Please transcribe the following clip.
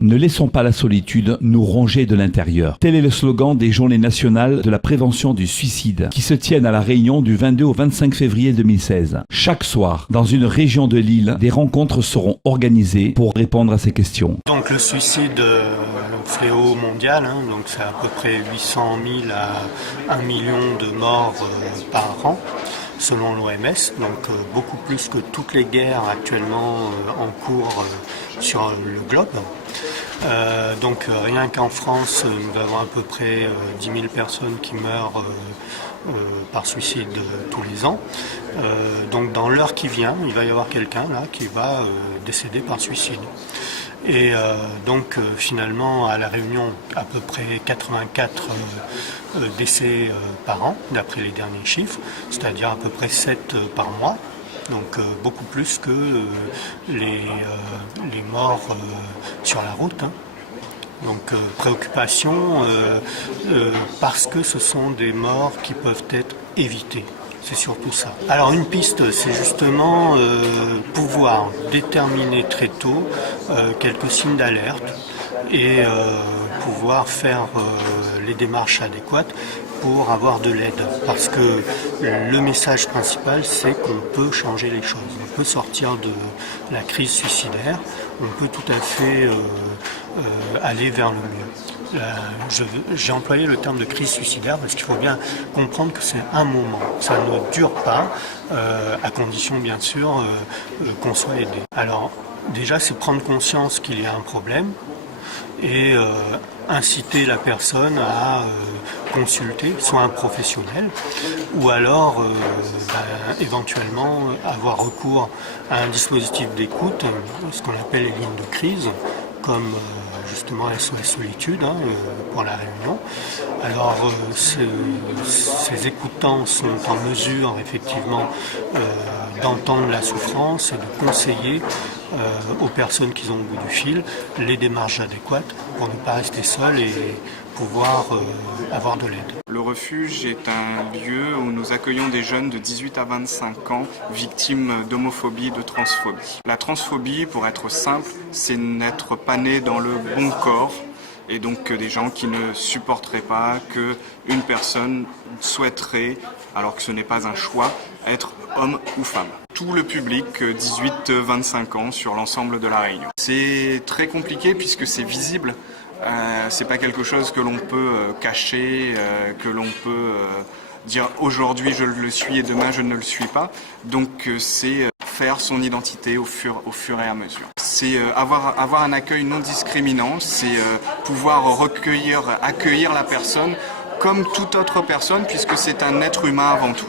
Ne laissons pas la solitude nous ronger de l'intérieur. Tel est le slogan des Journées nationales de la prévention du suicide qui se tiennent à La Réunion du 22 au 25 février 2016. Chaque soir, dans une région de l'île, des rencontres seront organisées pour répondre à ces questions. Donc le suicide, fléau mondial, donc c'est à peu près 800 000 à 1 million de morts par an, selon l'OMS, donc beaucoup plus que toutes les guerres actuellement en cours sur le globe. Donc rien qu'en France, nous avons à peu près 10 000 personnes qui meurent par suicide tous les ans. Donc dans l'heure qui vient, il va y avoir quelqu'un là qui va décéder par suicide. Et donc finalement à La Réunion, à peu près 84 décès par an, d'après les derniers chiffres, c'est-à-dire à peu près 7 par mois. Donc beaucoup plus que les morts sur la route. Donc préoccupation parce que ce sont des morts qui peuvent être évitées. C'est surtout ça. Alors une piste, c'est justement pouvoir déterminer très tôt quelques signes d'alerte et pouvoir faire les démarches adéquates pour avoir de l'aide. Parce que le message principal, c'est qu'on peut changer les choses. On peut sortir de la crise suicidaire, on peut tout à fait aller vers le mieux. J'ai employé le terme de crise suicidaire parce qu'il faut bien comprendre que c'est un moment. Ça ne dure pas, à condition bien sûr qu'on soit aidé. Alors déjà, c'est prendre conscience qu'il y a un problème et inciter la personne à consulter soit un professionnel ou alors éventuellement avoir recours à un dispositif d'écoute, ce qu'on appelle les lignes de crise, comme justement SOS Solitude pour La Réunion. Alors ces écoutants sont en mesure effectivement d'entendre la souffrance et de conseiller aux personnes qui ont au bout du fil les démarches adéquates pour ne pas rester seul et pouvoir avoir de l'aide. Le refuge est un lieu où nous accueillons des jeunes de 18 à 25 ans victimes d'homophobie, de transphobie. La transphobie, pour être simple, c'est n'être pas né dans le bon corps et donc des gens qui ne supporteraient pas qu'une personne souhaiterait, alors que ce n'est pas un choix, être homme ou femme. Tout le public 18-25 ans sur l'ensemble de La Réunion. C'est très compliqué puisque c'est visible. C'est pas quelque chose que l'on peut cacher, que l'on peut dire aujourd'hui je le suis et demain je ne le suis pas. Donc c'est faire son identité au fur et à mesure. C'est avoir un accueil non discriminant, c'est pouvoir accueillir la personne comme toute autre personne puisque c'est un être humain avant tout.